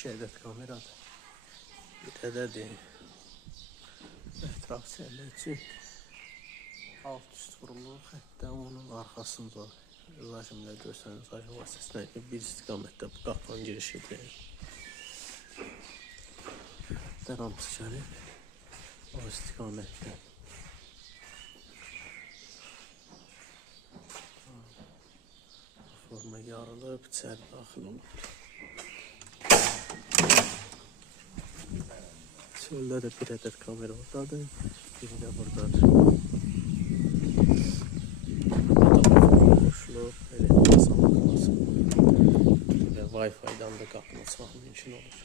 2 ədəd kameradır. Bir ədədir ətraf sərlər üçün alt üst vurulur. Hətta onun arxasında zajimlə görsəniz, zajim vasitəsilə bir istiqamətdə bu qapının girişidir. Hətta ramsı gəlib o istiqamətdə. Forma yarılıb, içəri daxil olub. Çöldə də bir ədəd kamera oradadır, biri də buradadır. Qoşulub, elektrik salıqması və Wi-Fi-dan da qapını açmaq mümkün olur.